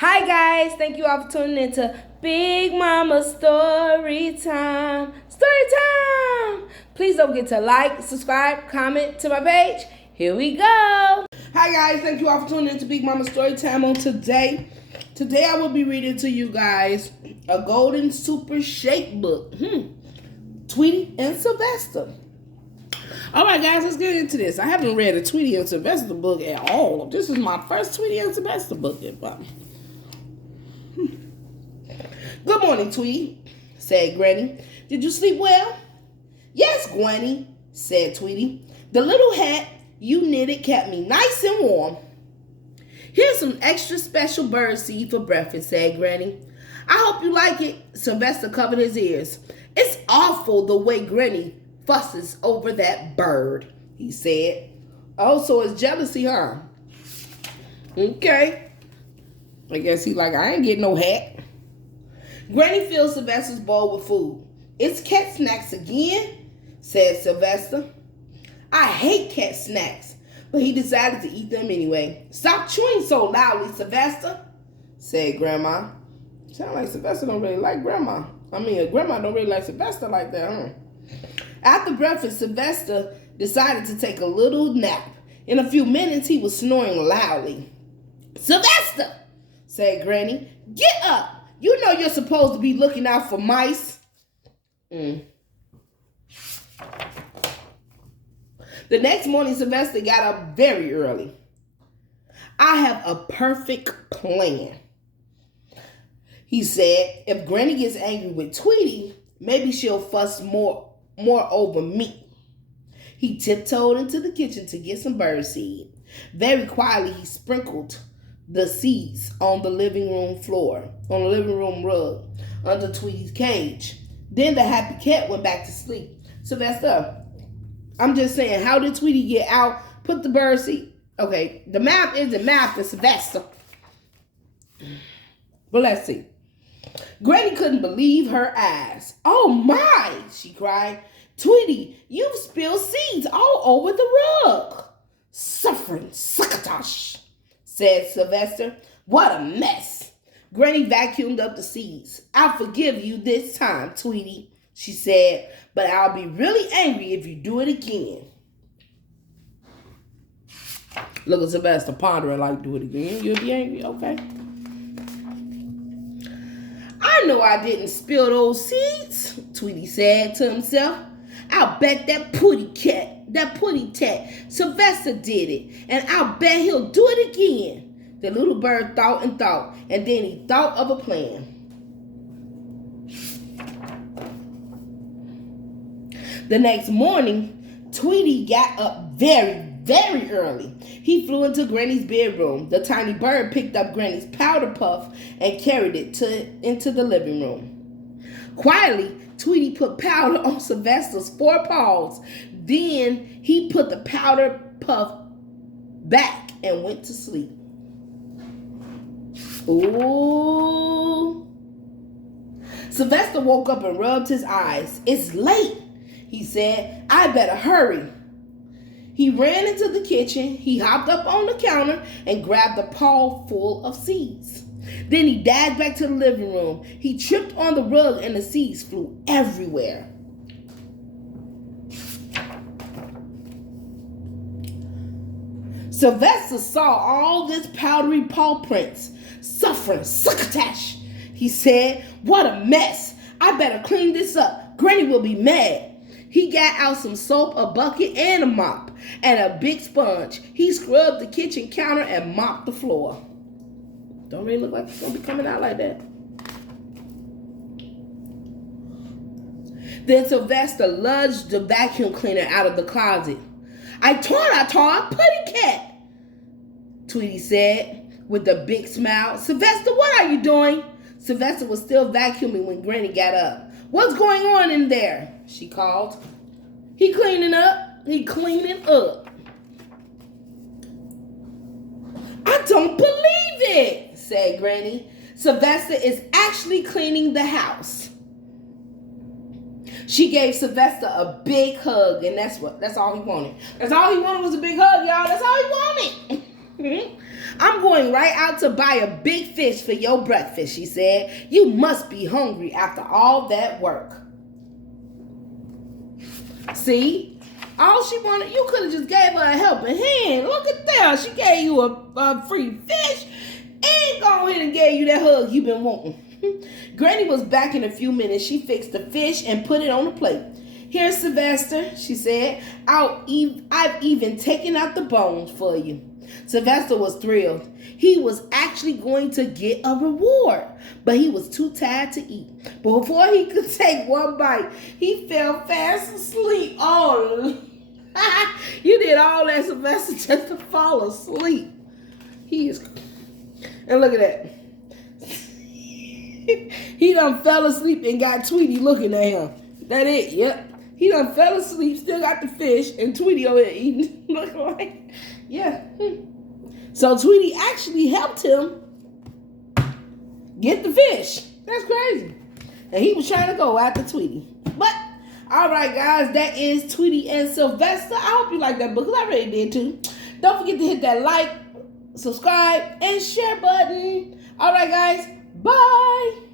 Hi guys, thank you all for tuning in to Big Mama Story Time. Story time! Please don't forget to like, subscribe, comment to my page. Here we go. Hi guys, thank you all for tuning in to Big Mama Story Time on today. Today I will be reading to you guys a Golden Super Shape book. Tweety and Sylvester. Alright guys, let's get into this. I haven't read a Tweety and Sylvester book at all. This is my first Tweety and Sylvester book. Good morning, Tweety, said Granny. Did you sleep well? Yes, Granny, said Tweety. The little hat you knitted kept me nice and warm. Here's some extra special bird seed for breakfast, said Granny. I hope you like it. Sylvester covered his ears. It's awful the way Granny fusses over that bird, he said. Oh, so it's jealousy, huh? Okay. I guess he's like, I ain't getting no hat. Granny filled Sylvester's bowl with food. It's cat snacks again, said Sylvester. I hate cat snacks, but he decided to eat them anyway. Stop chewing so loudly, Sylvester, said Grandma. Sound like Sylvester don't really like Grandma. Grandma don't really like Sylvester like that, huh? After breakfast, Sylvester decided to take a little nap. In a few minutes, he was snoring loudly. Sylvester, said Granny, get up. You know you're supposed to be looking out for mice. The next morning, Sylvester got up very early. I have a perfect plan, he said. If Granny gets angry with Tweety, maybe she'll fuss more over me. He tiptoed into the kitchen to get some birdseed. Very quietly, he sprinkled the seeds on the living room rug, under Tweety's cage. Then the happy cat went back to sleep. Sylvester, I'm just saying, how did Tweety get out? Put the birdseed. Okay, the map isn't math to Sylvester. But let's see. Granny couldn't believe her eyes. Oh my, she cried. Tweety, you've spilled seeds all over the rug. Suffering succotash, said Sylvester. What a mess. Granny vacuumed up the seeds. I'll forgive you this time, Tweety, she said, but I'll be really angry if you do it again. Look at Sylvester pondering like, do it again? You'll be angry? Okay. I know I didn't spill those seeds, Tweety said to himself. I'll bet that putty tat, Sylvester did it, and I'll bet he'll do it again. The little bird thought, and then he thought of a plan. The next morning, Tweety got up very, very early. He flew into Granny's bedroom. The tiny bird picked up Granny's powder puff and carried it into the living room. Quietly, Tweety put powder on Sylvester's forepaws. Then he put the powder puff back and went to sleep. Ooh. Sylvester woke up and rubbed his eyes. It's late, he said. I better hurry. He ran into the kitchen. He hopped up on the counter and grabbed a paw full of seeds. Then he dashed back to the living room. He tripped on the rug and the seeds flew everywhere. Sylvester saw all this powdery paw prints. Suffering succotash, he said. What a mess. I better clean this up. Granny will be mad. He got out some soap, a bucket, and a mop, and a big sponge. He scrubbed the kitchen counter and mopped the floor. Don't really look like it's going to be coming out like that. Then Sylvester lunged the vacuum cleaner out of the closet. I taught, putty cat, Tweety said with a big smile. Sylvester, what are you doing? Sylvester was still vacuuming when Granny got up. What's going on in there? She called. He cleaning up. I don't believe it, said Granny. Sylvester is actually cleaning the house. She gave Sylvester a big hug, and that's all he wanted. That's all he wanted was a big hug, y'all. That's all he wanted. I'm going right out to buy a big fish for your breakfast, she said. You must be hungry after all that work. See? All she wanted, you could have just gave her a helping hand. Look at that. She gave you a free fish and go ahead and gave you that hug you've been wanting. Granny was back in a few minutes. She fixed the fish and put it on the plate. Here, Sylvester, she said. I've even taken out the bones for you. Sylvester was thrilled. He was actually going to get a reward, but he was too tired to eat. But before he could take one bite, he fell fast asleep. Oh, you did all that, Sylvester, just to fall asleep. And look at that. He done fell asleep and got Tweety looking at him. That it, yep. He done fell asleep, still got the fish, and Tweety over there eating. Look like, yeah. So Tweety actually helped him get the fish. That's crazy. And he was trying to go after Tweety. But, all right, guys, that is Tweety and Sylvester. I hope you like that book, because I really did too. Don't forget to hit that like, subscribe, and share button. All right, guys, bye.